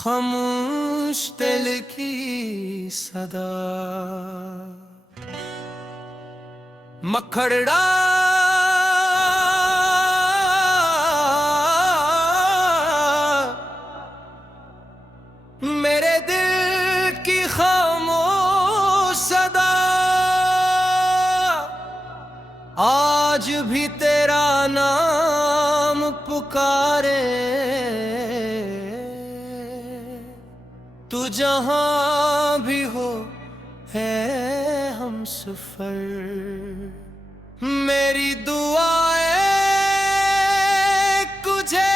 खामोश दिल की सदा मखड़ा मेरे दिल की खामोश सदा आज भी तेरा नाम पुकारे। तू जहां भी हो है हम सफर, मेरी दुआएं तुझे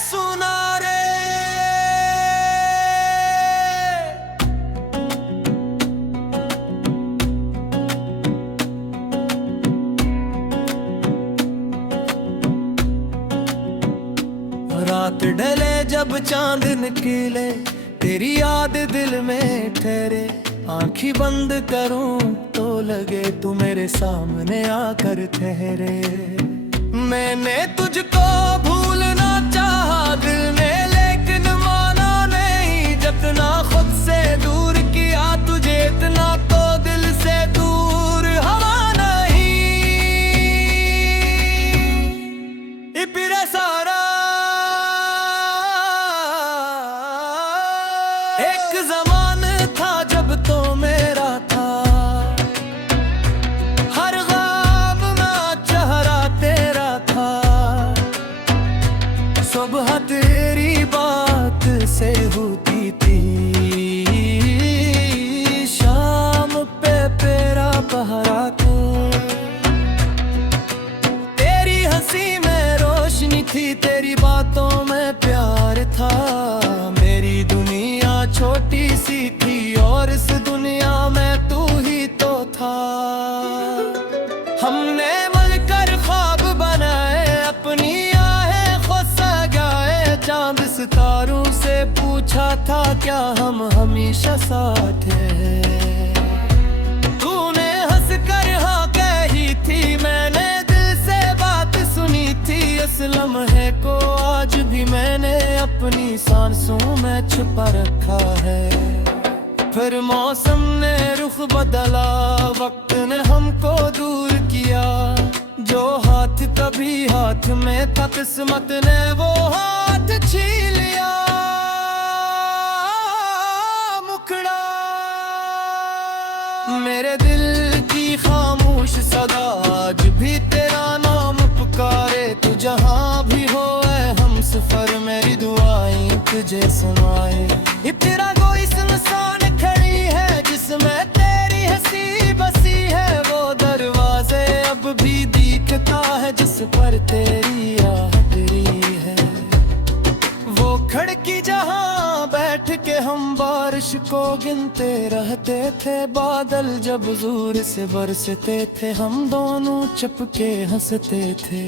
सुना रे। रात ढले जब चांद निकले, तेरी याद दिल में ठहरे। आँखी बंद करूं तो लगे तू मेरे सामने आकर ठहरे। मैंने तुझको भूलना चाहा दिल ने, लेकिन माना नहीं। जितना खुद से दूर किया तुझे, इतना तो दिल से दूर हवा नहीं। इपिरे सारा एक ज़मान था जब तो मेरा था, हर ख्वाब में चेहरा तेरा था। सुबह तेरी बात से होती थी, शाम पे तेरा पहरा था। तेरी हंसी में रोशनी थी, तेरी बातों में प्यार था। मेरी दुनिया छोटी सी थी और इस दुनिया में तू ही तो था। हमने मिलकर ख्वाब बनाए, अपनी आहें खुद सजाए। चांद सितारों से पूछा था क्या हम हमेशा साथ हैं। तूने हंसकर हाँ कही थी, मैंने दिल से बात सुनी थी। इस लम्हे को आज भी मैंने अपनी सांसों में छुपा रखा है। फिर मौसम ने रुख बदला, वक्त ने हमको दूर किया। जो हाथ कभी हाथ में था, किस्मत ने वो हाथ छीन लिया। मुखड़ा मेरे दिल की खामोश सदा आज भी तेरा नाम पुकारे। तू जहां भी हो हम सफर, मेरी दुआएं तुझे सुनाए। ये तेरा कोई सुनसान खड़ी है जिसमें तेरी हंसी बसी है। वो दरवाजे अब भी दिखता है जिस पर तेरी यादरी है। वो खिड़की जहां बैठ के हम बारिश को गिनते रहते थे। बादल जब जोर से बरसते थे, हम दोनों चुपके हंसते थे।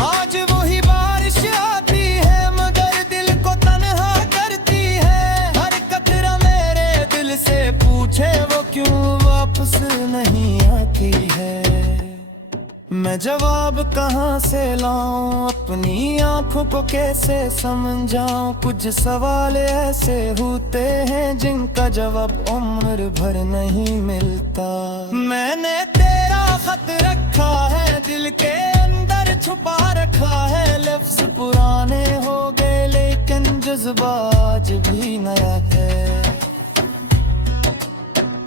आज वही बारिश आती है मगर दिल को तन्हा करती है। हर कतरा मेरे दिल से पूछे वो क्यों वापस नहीं आती है। मैं जवाब कहाँ से लाऊं, अपनी आंखों को कैसे समझाऊं। कुछ सवाल ऐसे होते हैं जिनका जवाब उम्र भर नहीं मिलता। मैंने तेरा खत रखा है दिल के अंदर छुपा रखा है। लफ्ज पुराने हो गए लेकिन जज्बा आज भी नया है।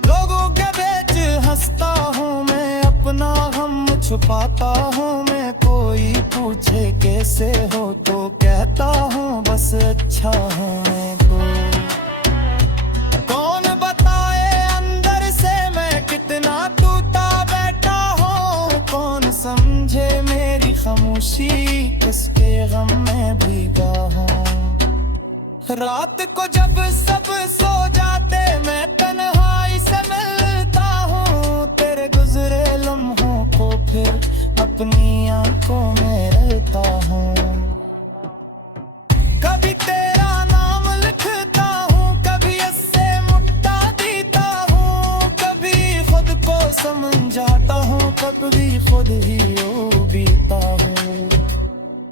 लोगों के बीच हंसता हूँ मैं, अपना गम छुपाता हूँ मैं। कोई पूछे कैसे हो तो कहता हूँ बस अच्छा होने को। कौन बताए अंदर से मैं कितना टूटा बैठा हूँ। कौन समझे मेरी खामोशी, किसके गम में भीगा हूँ। रात को जब सब सो जाते, मैं तन्हाई से मिलता हूँ। तेरे गुजरे लम्हों को फिर अपनी आंखों में रहता हूँ। कभी तेरा नाम लिखता हूँ, कभी इससे मुक्ता देता हूँ। कभी खुद को समझाता हूँ, कभी खुद ही बीता हूँ।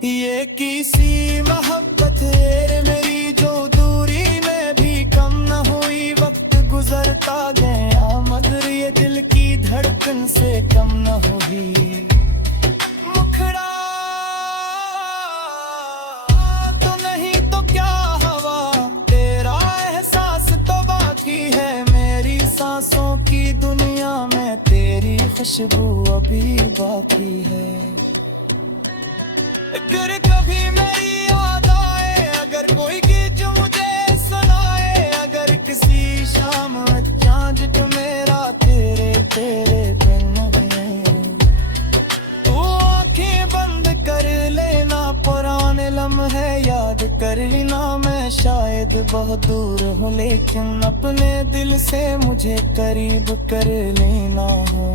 ये एक सी मोहब्बत है मेरी जो दूरी में भी कम न हुई, वक्त गुजरता गया मगर ये दिल की धड़कन से कम न हुई। मुखड़ा तो नहीं तो क्या हवा, तेरा एहसास तो बाकी है, मेरी सांसों की दुनिया में तेरी खुशबू अभी बाकी है। अगर कभी मेरी याद आए, अगर कोई गीत मुझे सुनाए, अगर किसी शाम चांद जो मेरा तेरे तेरे बिन है, तू आंखें बंद कर लेना, पुराने लम्हे याद कर लेना। मैं शायद बहुत दूर हूँ लेकिन अपने दिल से मुझे करीब कर लेना हो।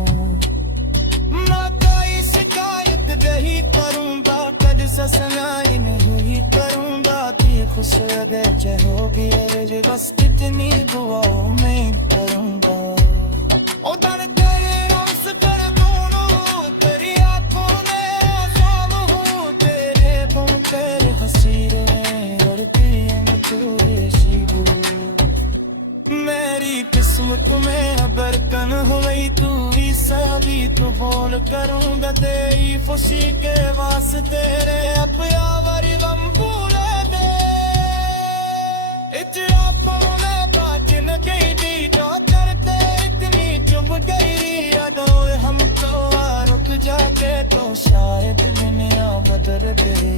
ना कोई शिकायत नहीं करूँगा, कद ससनाई नहीं करूँगा, कि खुश अगर चाहोगी अगर बस इतनी दुआओं में करूँगा। उधर तेरे रंग कर दूँ तेरी आँखों में आसाम हूँ, तेरे गुम तेरे हसीरे और तेरे चोरे शिबू। मेरी किस्मत में अगर कन हुई तू ही सभी तो बोल करूँगा, तेरी खुशी के वास्ते तेरे अपयावरी गम पूरे दे। इतना पौने बाचिन गई दी जो करते इतनी चुभ गई यादों, हम तो रुक जाके तो शायद दुनिया बदल गई।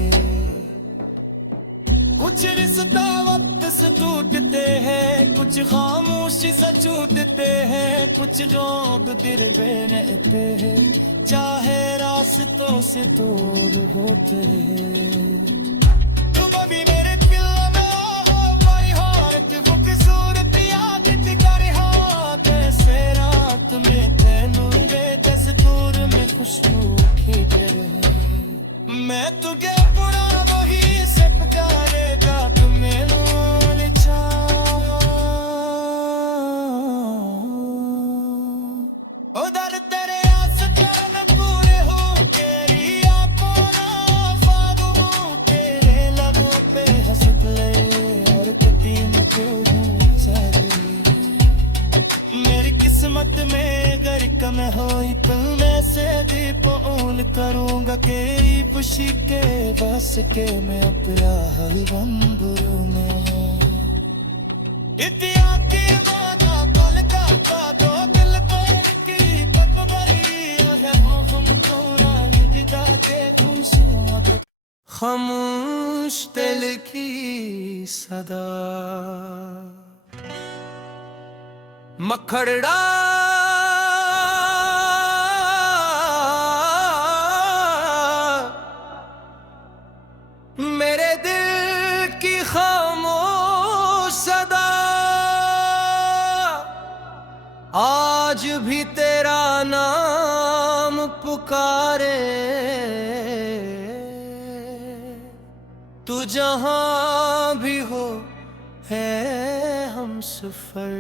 कुछ रिश्ता वक्त से टूटते हैं, कुछ खामोशी से छूटते हैं, कुछ लोग दिल में रहते हैं, चाहे रास्तों से दूर होते हैं। तुम अभी मेरे दिल में हो भाई हार, तुम खूबसूरत याद कर हाथ ऐसे रात में तेनू रे जैसे दूर में खुशबू खींच रहे। मैं तुझे पूरा वही से प्यारेगा तुम्हें लोल उधर तेरे आस्तान पूरे हो, तेरी आंखों ना फादू, तेरे लबों पे हंस ले और कटी में मेरी किस्मत में अगर कम होई तो मैं से दी पौल करूँगा, के खुशी के बस के मैं अपना हलवंबरू में इतिया की माना कल का दो दिल पर की बदबरी है, हम तोरा निजदा के खुशियों खामोश दिल की सदा। मखड़ा मेरे दिल की खामोश सदा, आज भी तेरा नाम पुकारे। तू जहां भी हो है हम सफर,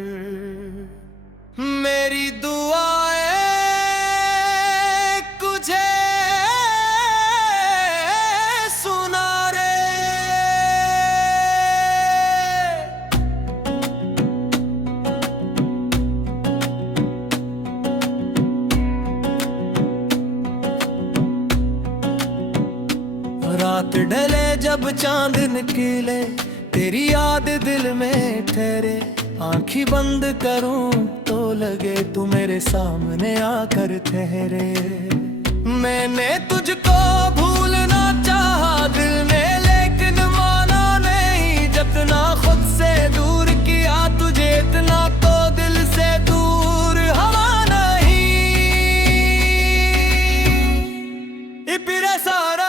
मेरी दुआएं तुझे सुना रे। रात ढले जब चांद निकले, तेरी याद दिल में ठहरे, आँखी बंद करूं तो लगे तू मेरे सामने आकर ठहरे। मैंने तुझको भूलना चाहा दिल ने लेकिन माना नहीं, जितना खुद से दूर किया तुझे इतना तो दिल से दूर हवा नहीं। इपिरे सारा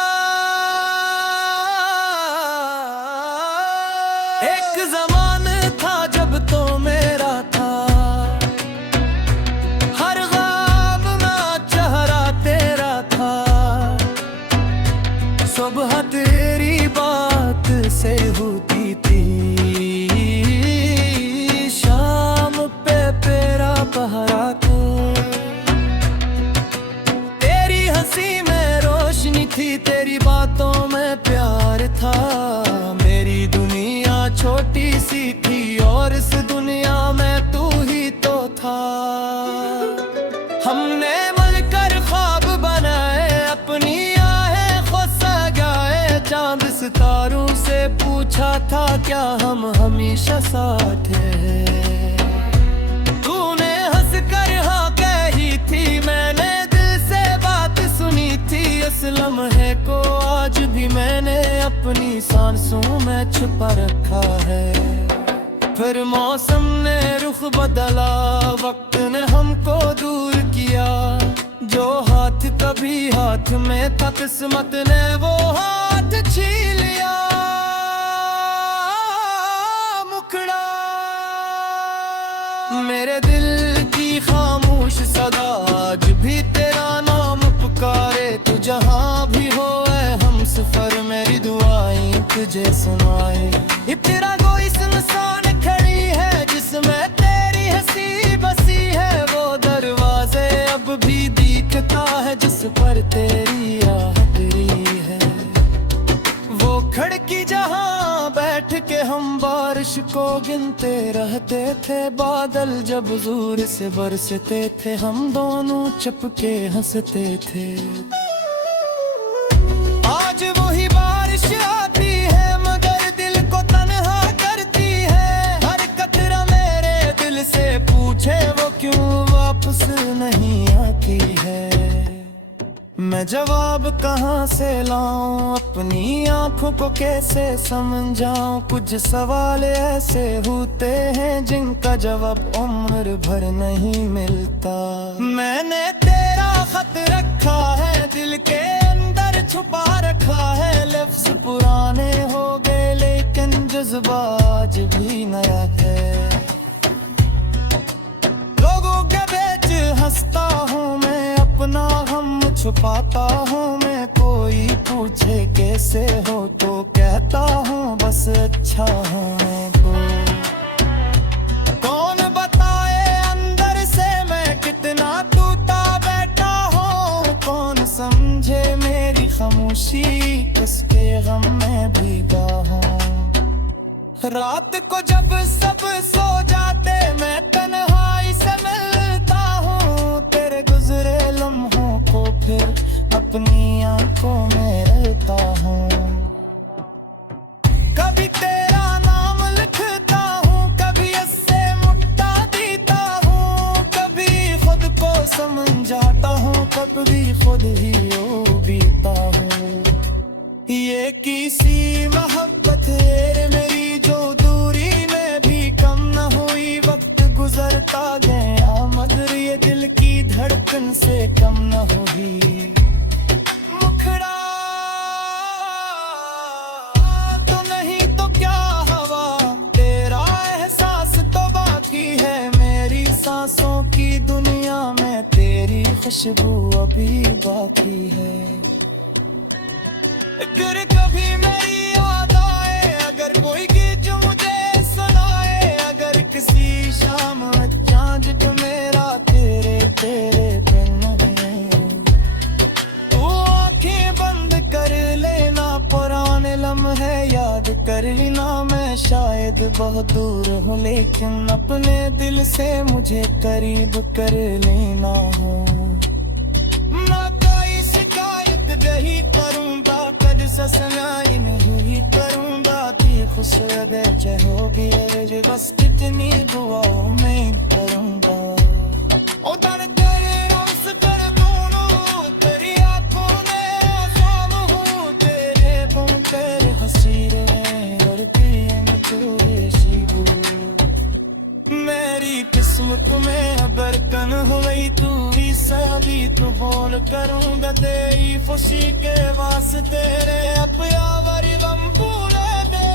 एक जमान था जब तो मेरा था, हर ख्वाब में चेहरा तेरा था। सुबह तेरी बात से होती थी, शाम पे तेरा पहरा था। तेरी हंसी में रोशनी थी, तेरी बातों में प्यार पूछा था क्या हम हमेशा साथ हैं। तूने हंस कर हाँ कही थी, मैंने दिल से बात सुनी थी। इस लम्हे को आज भी मैंने अपनी सांसों में छुपा रखा है। फिर मौसम ने रुख बदला, वक्त ने हमको दूर किया। जो हाथ कभी हाथ में था, किस्मत ने वो हाथ छीन लिया। मुखड़ा मेरे दिल की खामोश सदा आज भी तेरा नाम पुकारे। तू जहाँ भी हो हम सफर, मेरी दुआएं तुझे सुनाए। ये तेरा कोई सुनसान खड़ी है जिसमें तेरी हंसी बसी है। वो दरवाजे अब भी दिखता है जिस पर तेरी यादरी है। वो खिड़की जहाँ बैठ के हम बारिश को गिनते रहते थे। बादल जब जोर से बरसते थे, हम दोनों चुपके हंसते थे। आज वही बारिश आती है मगर दिल को तन्हा करती है। हर कतरा मेरे दिल से पूछे वो क्यों वापस नहीं आती है। मैं जवाब कहाँ से लाऊं, अपनी आंखों को कैसे समझाऊं। कुछ सवाल ऐसे होते हैं जिनका जवाब उम्र भर नहीं मिलता। मैंने तेरा खत रखा है दिल के अंदर छुपा रखा है। लफ्ज पुराने हो गए लेकिन जज्बा आज भी नया है। लोगों के बीच हंसता हूँ मैं, अपना गम छुपाता हूँ मैं। कोई पूछे कैसे हो तो कहता हूँ बस अच्छा होने को। कौन बताए अंदर से मैं कितना टूटा बैठा हूँ। कौन समझे मेरी खामोशी, किसके गम में भीगा हूँ। रात को जब सब सो जाते मैं तन्हाई से मिलता हूँ। तेरे गुजरे लम्हों को फिर अपनी आंखों में रहता हूँ। कभी तेरा नाम लिखता हूँ, कभी इससे मुट्ठा देता हूँ। कभी खुद को समझाता हूँ, कभी खुद ही बीता हूँ। ये किसी मोहब्बत है मेरी जो दूरी में भी कम न हुई। वक्त गुजरता गया मगर ये दिल की धड़कन से कम न हुई। मुखड़ा तो नहीं तो क्या हवा, तेरा एहसास तो बाकी है। मेरी सांसों की दुनिया में तेरी खुशबू अभी बाकी है। अगर कभी मेरी याद आए, अगर कोई गीत जो मुझे सुनाए। अगर किसी शाम चांद जो मेरा तेरे तेरे बिन है। तू आंखें बंद कर लेना, पुराने लम्हे याद कर लेना। मैं शायद बहुत दूर हूँ लेकिन अपने दिल से मुझे करीब कर लेना हो। ना कोई शिकायत नहीं करूँगा, कद ससनाई नहीं करूँगा। थी खुश अगर चाहोगी बस इतनी दुआओं में करूँगा। ओ दर तेरे रंस कर दोनों, तेरी आँखों में आसाम हूँ। तेरे गुम तेरे हसीरे और तेरे तेरे शिबू। मेरी किस्मत में अगर कन हुई तू ही सभी तो बोल करूँगा। तेरी खुशी के वास्ते तेरे अपयावरी बम पूरे दे।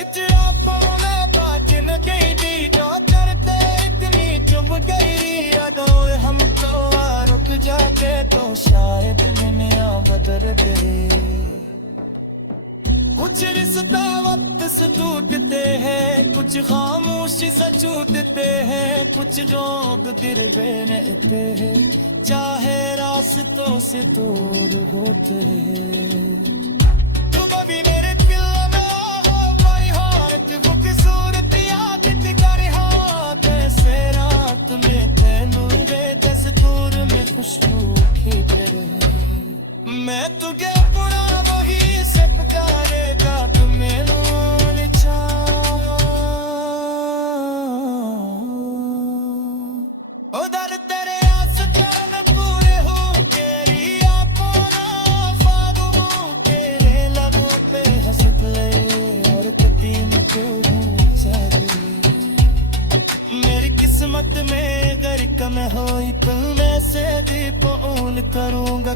इतना पौने बाजिन गई दी जो करते इतनी चुभ गई यादों हमको। रुक जाके तो शायद दुनिया बदल गई। कुछ रिश्ता वक्त से टूटते हैं, कुछ खामोशी से छूटते हैं। कुछ लोग दिल में रहते हैं, चाहे रास्तों से दूर होते हैं। तुम अभी मेरे दिल में हो भाई हाथ, वो खूबसूरत याद कर हाथ। ऐसे रात में तेनू रे दस्तूर में खुशबू खींच रहे। मैं तुझे अपना वही सब प्यारे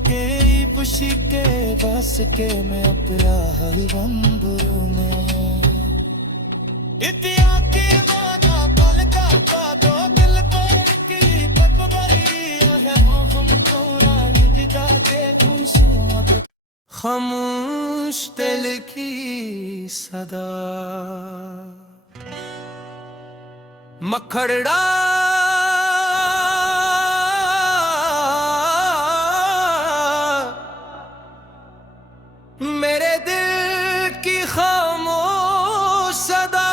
के पुशिके बस के मैं अपना हलवम बुरुने इतिया की माना पल का दो दिल पर की बकबरी है हम तोरा निजदा के खुशियां खामोश दिल की सदा मखड़ा मेरे दिल की खामोश सदा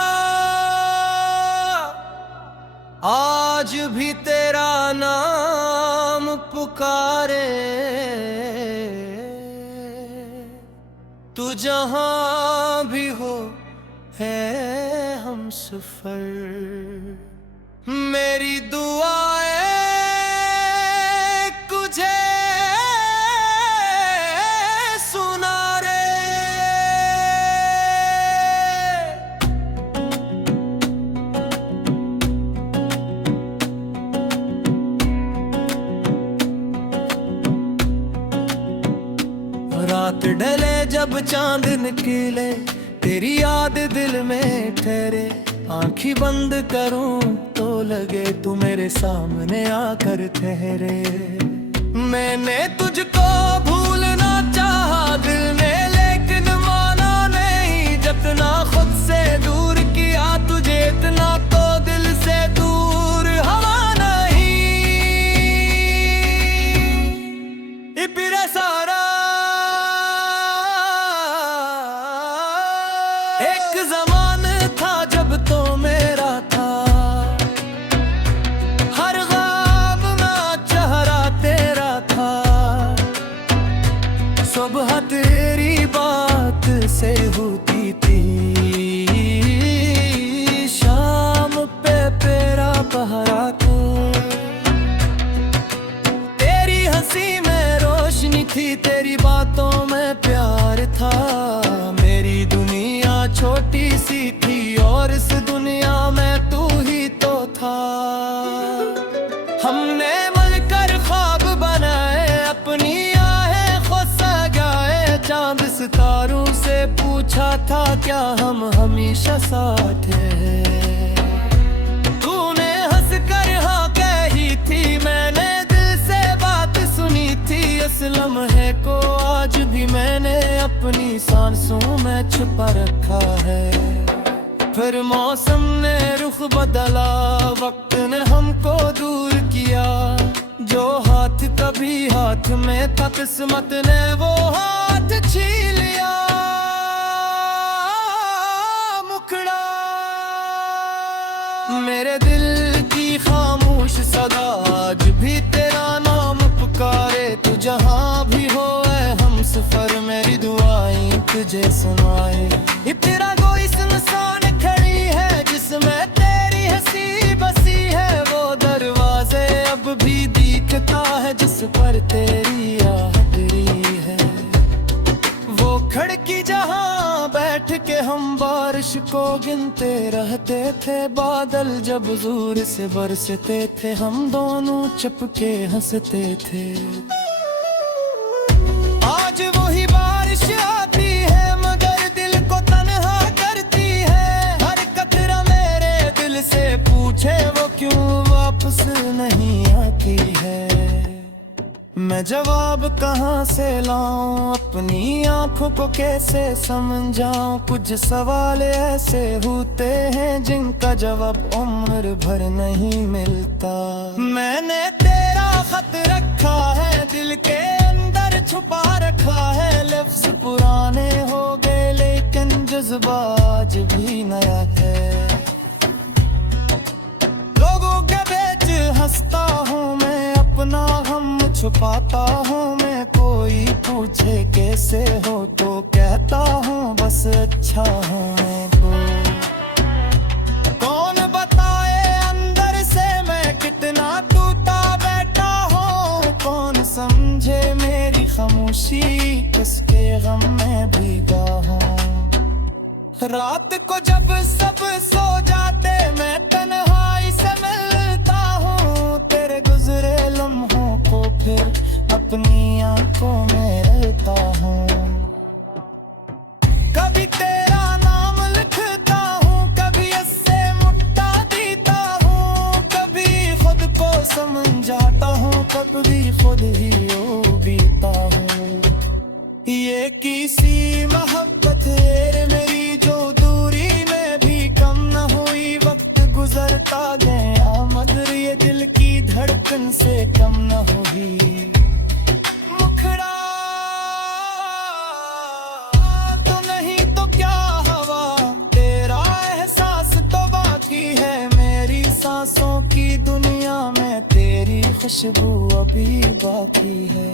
आज भी तेरा नाम पुकारे तू जहां भी हो है हम सफर मेरी दुआएं तुझे सुना रे रात ढले जब चांद निकले तेरी याद दिल में ठहरे आँखी बंद करूं तो लगे तू मेरे सामने आकर ठहरे मैंने तुझको भूलना चाहा दिल ने लेकिन माना नहीं जतना खुद से दूर किया तुझे इतना तो दिल से दूर हवा नहीं इपिरे सारा एक जमान था जब तो मेरा था हर ख्वाब में चेहरा तेरा था सुबह तेरी बात से होती थी शाम पे तेरा पहरा था तेरी हंसी में रोशनी थी तेरी बातों में प्यार था मेरी दुनिया छोटी सी थी और इस दुनिया में तू ही तो था हमने मिलकर ख्वाब बनाए अपनी आहें खुद सजाए चांद सितारों से पूछा था क्या हम हमेशा साथ हैं तूने हंस कर हाँ कही थी मैंने दिल से बात सुनी थी इस लम्हे को आज भी मैंने अपनी सांसों में छुपा रखा है फिर मौसम ने रुख बदला वक्त ने हमको दूर किया जो हाथ कभी हाथ में था किस्मत ने वो हाथ छीन लिया मुखड़ा मेरे दिल की खामोश सदा आज भी तेरा नाम पुकारे तू जहां भी हो हम सफर मेरी दुआएं तुझे सुनाए ये तेरा कोई सुनसान खड़ी है जिसमें तेरी हंसी बसी है वो दरवाजे अब भी दिखता है जिस पर तेरी यादरी है वो खिड़की जहां बैठ के हम बारिश को गिनते रहते थे बादल जब जोर से बरसते थे हम दोनों चुपके हंसते थे आज वही बारिश आती है मगर दिल को तन्हा करती है हर कतरा मेरे दिल से पूछे वो क्यों वापस नहीं आती है मैं जवाब कहाँ से लाऊं अपनी आंखों को कैसे समझाऊं कुछ सवाल ऐसे होते हैं जिनका जवाब उम्र भर नहीं मिलता मैंने तेरा खत रखा है दिल के अंदर छुपा रखा है लफ्ज पुराने हो गए लेकिन जज्बा आज भी नया है लोगों के बीच हंसता हूँ मैं अपना गम छुपाता हूँ मैं कोई पूछे कैसे हो तो कहता हूँ बस अच्छा हूँ मैं कौन बताए अंदर से मैं कितना टूटा बैठा हूँ कौन समझे मेरी खामोशी किसके गम में भीगा हूँ रात को जब सब सो जाते मैं तन्हाई से मिलता हूँ तेरे गुजरे लम्हों को फिर अपनी आंखों मोहब्बत है मेरी जो दूरी में भी कम न हुई, वक्त गुजरता गया मगर ये दिल की धड़कन से कम न हुई। मुखड़ा तो नहीं तो क्या हवा, तेरा एहसास तो बाकी है, मेरी सांसों की दुनिया में तेरी खुशबू अभी बाकी है।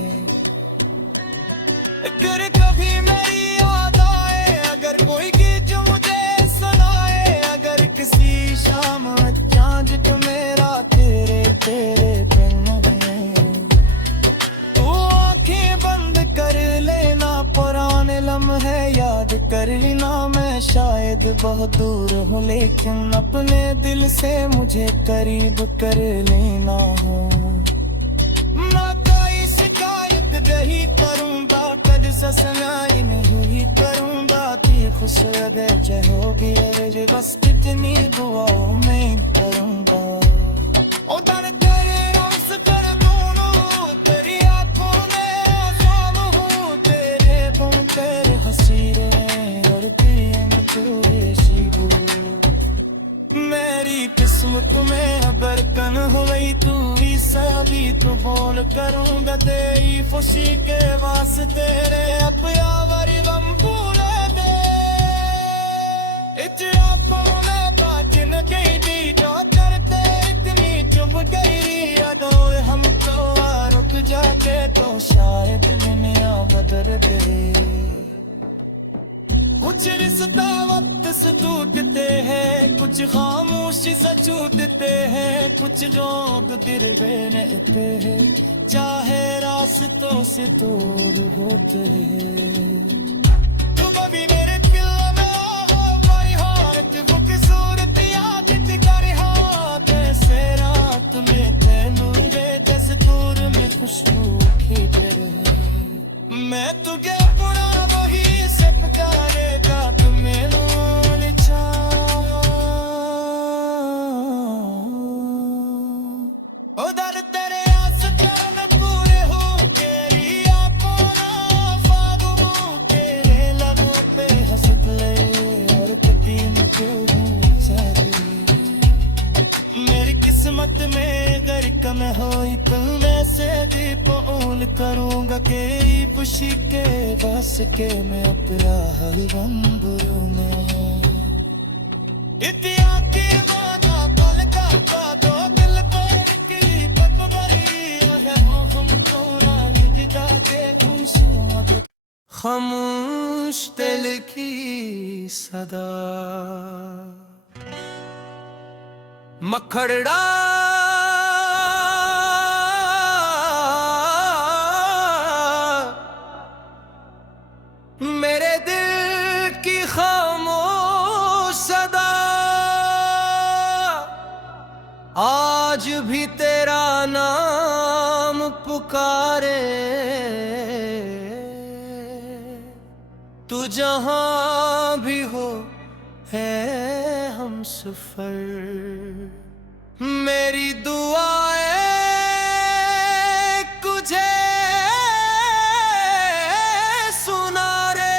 अगर कभी मेरी याद आए, अगर कोई गीत मुझे सुनाए, अगर किसी शाम चांद जो मेरा तेरे तेरे बिन है, तू आंखें बंद कर लेना, पुराने लम्हे याद कर लेना। मैं शायद बहुत दूर हूँ लेकिन अपने दिल से मुझे करीब कर लेना हो। ना कोई शिकायत नहीं करूँगा, कद ससनाई नहीं करूँगा, थी खुश अगर चाहोगी अगर बस इतनी दुआओं में करूँगा। ओ दर तेरे रम्स कर दूँ तेरी आँखों में आसाम हूँ, तेरे गुम तेरे हसीरे और तेरे चोरे शिबू। मेरी किस्मत में अगर कन हो गई तू ही सभी तो बोल करूँगा तेरी खुशी के वास्ते तेरे अपयावर गम पूरे दे। आँखों में बाकिन गई दी जो चलते इतनी चुभ गई, अगर हमको रुक जाके तो शायद दुनिया बदल गई। कुछ रिश्ता वक्त से टूटते हैं, कुछ खामोशी से छूटते हैं, कुछ लोग दिल में रहते हैं, चाहे रास्तों से दूर होते हैं। तुम अभी मेरे दिल में हो कोई हालत वो की सूरत याद कर हाथ से रात में तेनूरे जैसे दूर में खुशबू खींच रहे। मैं तुझे अपना वही से पुकारेगा तुम्हें लोल चाह, उधर तेरे आस्था में पूरे हो, तेरी आंखों ना फादू, तेरे लबों पे हंस ले और कटी मुझे मेरी किस्मत में अगर कम होई तो मैं से दी पौल करूँगा के खुशी के बस के मैं अपना हलवम बुरू में। इतिहास की बाधा पल का दो दिल पर की बदबरी है, हम थोड़ा जिदा के खुशियाँ खामोश दिल की सदा। मखड़ा मेरे दिल की खामोश सदा, आज भी तेरा नाम पुकारे, तू जहां भी हो है हम सफर, मेरी दुआएं तुझे सुना रे।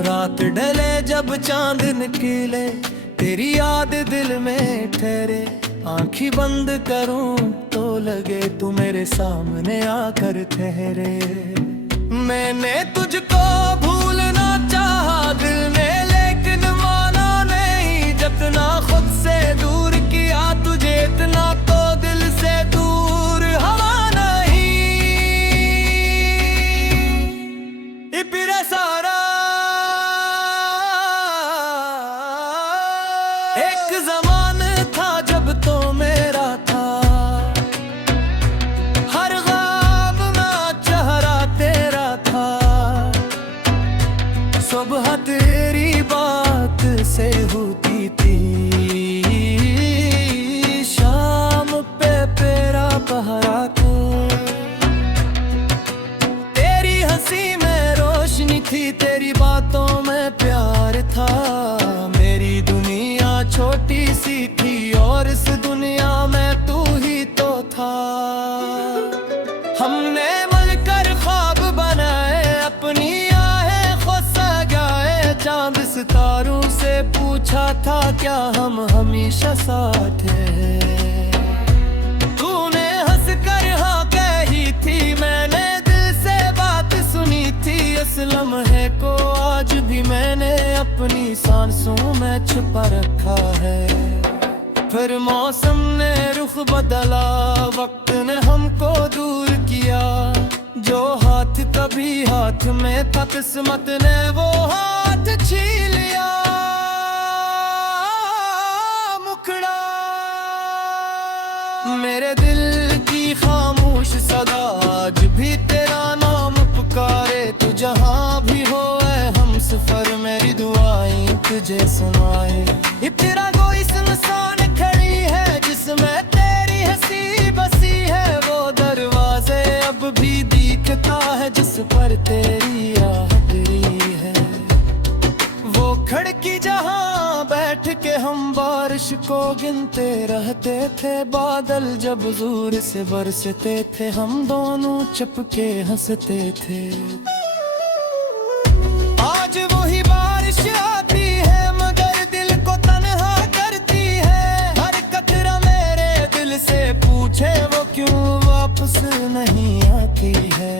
रात ढले जब चांद निकले, तेरी याद दिल में ठहरे, आँखी बंद करूं तो लगे तू मेरे सामने आकर ठहरे। मैंने तुझको भूलना चाहा दिल ने लेकिन माना नहीं, जितना खुद से दूर किया तुझे इतना तो दिल से दूर हवा नहीं। इपिरे सारा एक जमान था जब तो मेरा था, हर ख्वाब में चेहरा तेरा था, सुबह तेरी बात से होती थी, शाम पे तेरा पहरा था, तेरी हंसी में रोशनी थी, तेरी बातों में प्यार था। सितारों से पूछा था क्या हम हमेशा साथ हैं। तूने हंस कर हाँ कही थी, मैंने दिल से बात सुनी थी। इस लम्हे को आज भी मैंने अपनी सांसों में छुपा रखा है। फिर मौसम ने रुख बदला, वक्त ने हमको दूर किया। जो हाथ कभी हाथ में था, किस्मत ने वो हाथ छीन लिया। मुखड़ा मेरे दिल की खामोश सदा आज भी तेरा नाम पुकारे। तू जहाँ भी हो हम सफर, मेरी दुआएं तुझे सुनाए। ये तेरा कोई सुनसान खड़ी है जिसमें तेरी हंसी बसी है। वो दरवाजे अब भी दिखता है जिस पर तेरी यादरी है। वो खिड़की जहाँ बैठ के हम बारिश को गिनते रहते थे। बादल जब जोर से बरसते थे, हम दोनों चुपके हंसते थे। आज वही बारिश आती है मगर दिल को तन्हा करती है। हर कतरा मेरे दिल से पूछे वो क्यों वापस नहीं आती है।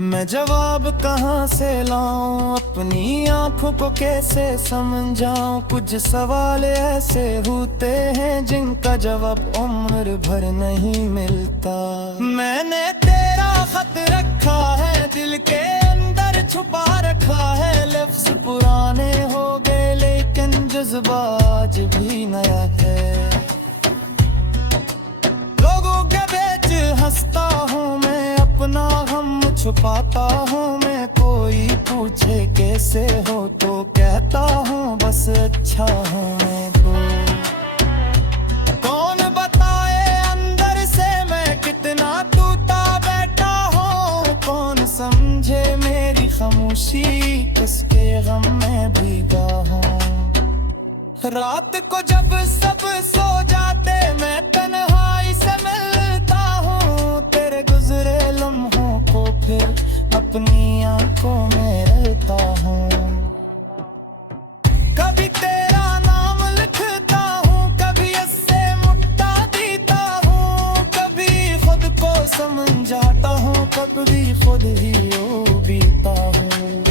मैं जवाब कहाँ से लाऊं, अपनी आंखों को कैसे समझाऊं। कुछ सवाल ऐसे होते हैं जिनका जवाब उम्र भर नहीं मिलता। मैंने तेरा खत रखा है दिल के अंदर छुपा रखा है। लफ्ज पुराने हो गए लेकिन जज्बा आज भी नया है। लोगों के बीच हंसता हूँ मैं, अपना गम छुपाता हूँ मैं। कोई पूछे कैसे हो तो कहता हूँ बस अच्छा हूँ मैं को। कौन बताए अंदर से मैं कितना टूटा बैठा हूँ। कौन समझे मेरी खामोशी, किसके गम में भीगा हूँ। रात को जब सब सो जाते मैं तन्हाई से मिलता हूँ। तेरे गुजरे लम्हों को फिर अपनी आंखों में रहता हूँ। कभी तेरा नाम लिखता हूँ, कभी इससे मुट्ठा देता हूँ। कभी खुद को समझाता हूँ, कभी खुद ही बीता हूँ।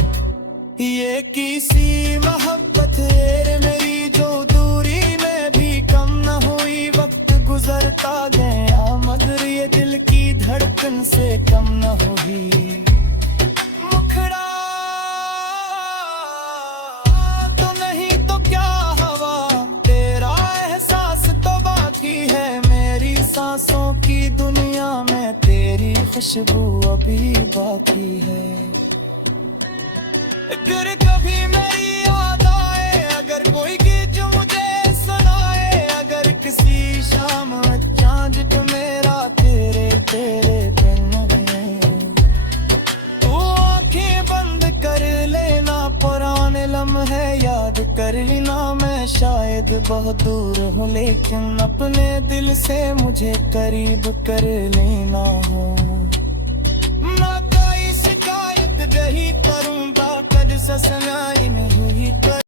ये किसी मोहब्बत है मेरी जो दूरी में भी कम न हुई। वक्त गुजरता गया मगर ये दिल की धड़कन से कम न हुई। मुखड़ा तो नहीं तो क्या हवा, तेरा एहसास तो बाकी है। मेरी सांसों की दुनिया में तेरी खुशबू अभी बाकी है। अगर कभी मेरी याद आए, अगर कोई गीत मुझे सुनाए। अगर किसी शाम चांद पे मेरा तेरे तेरे बिन है। तू आंखें बंद कर लेना, पुराने लम्हे याद कर लेना। मैं शायद बहुत दूर हूँ लेकिन अपने दिल से मुझे करीब कर लेना हो। ना कोई शिकायत नहीं करूँगा, कद से सुनाई नहीं